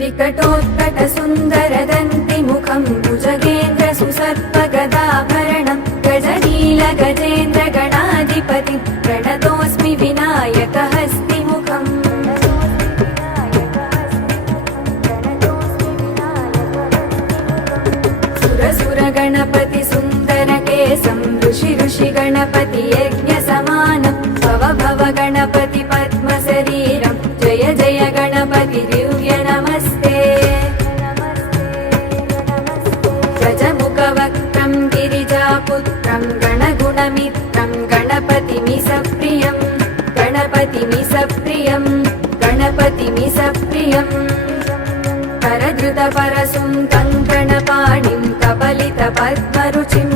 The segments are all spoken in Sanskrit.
विकटोत्कटसुन्दरदन्तिमुखं भुजगेन्द्रसुसर्पगदाभरणं गजनीलगजेन्द्रगणाधिपतिं प्रणतोऽस्मि विनायकहस्तिमुखम् सुरसुरगणपति सुन्दरकेशं ऋषि यज्ञसमानं भव भव गणपति पद्मशरीरं जय जय गणपति दिव्य नमस्ते गजमुखवक्त्रं गिरिजापुत्रं गणगुणमित्रं गणपतिमिसप्रियं गणपतिमिसप्रियं गणपतिमिसप्रियम् करधृतपरशुं कङ्कणपाणिं कपलितपद्मरुचिं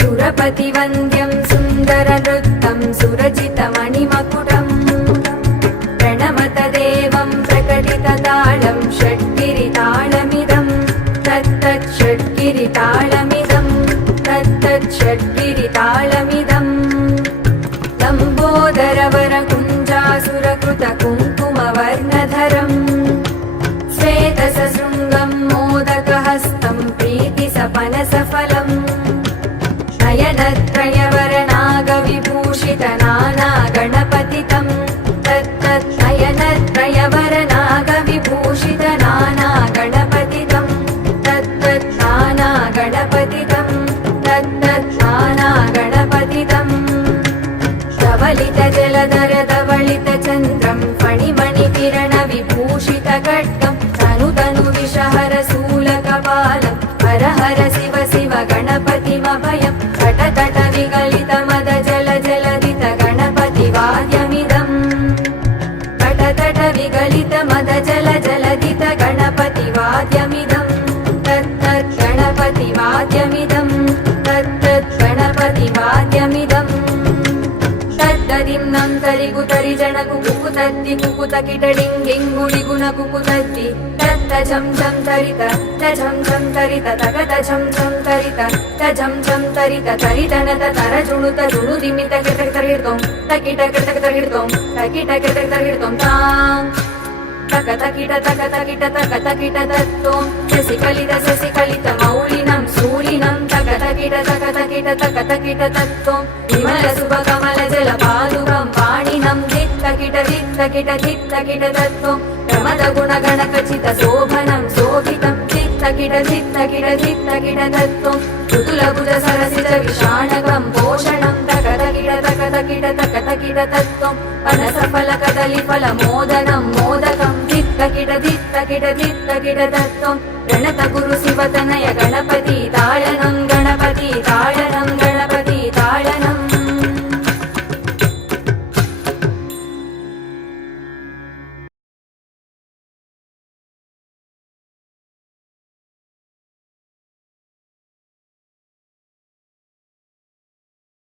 सुरपतिवन्द्यं सुन्दरनृत्तं सुरचितमणिमकुटम् प्रणमतदेवं प्रकटिततालं षड्गिरितालमिदं तत्तत् षड्गिरितालमिदं तत्तत् षड्गिरितालमिदम् लम्बोदरवरकुञ्जासुरकृतकुङ्कुमवर्णधरम् श्वेतसशृङ्गं मोदकहस्तं प्रीतिसपनसफलम् नयनत्रयवरनागविभूषितनानागणपतितं तत्तत् नयनत्रयवरनागविभूषितनानागणपतितं तत्तत् नानागणपतितं तत्तत् नानागणपतितम् धवलितजलधरधवलितचन्द्रं फणिमणिकिरणविभूषितखड्गं तनुतनुविषहरशूलकपालं हर हर शिव शिव गणपतिमभयं तटतट विगलितमदजलजलधित गणपतिवाद्यमिदम् तटतट विगलितमदजलजलधित गणपतिवाद्यमिदं तत्तत् गणपतिवाद्यमिदं तत्तत् गणपतिवाद्यमिदम् तद्ददिं तरिगुतरि जनकुकुतद्दि कुकुतकिटडिङ्गिङ्गुडिगुणकुकुतद्दि तत्तझं झं तरित तझं झं तरित तगत झं झं तरित तझं झं तरित तरितनत तरजुणुत जुणुदिमित किटकिटकिटकिटों तकिटकिटकिटकिटों तकिटकिटकिटकिटों तां तकतकिट तकतकिट तकतकिट तत्तों शशिकलित मौलिनं शूलिनं तकतकिट तकतकिट तत्तों विमलसुभकमलजलपादुकं पाणिनं धित्तकिट तत्तों प्रमदगुणगणकचितशोभनं शोभितं धित्तकिट तत्तों ऋतुलभुजसरसिजविषाणकं पोषणं तकतकिट तत्तों पनसफलकदलिफलमोदनं मोदकं धित्तकिट तत्तों प्रणतगुरुशिवतनय गणपति ताडनं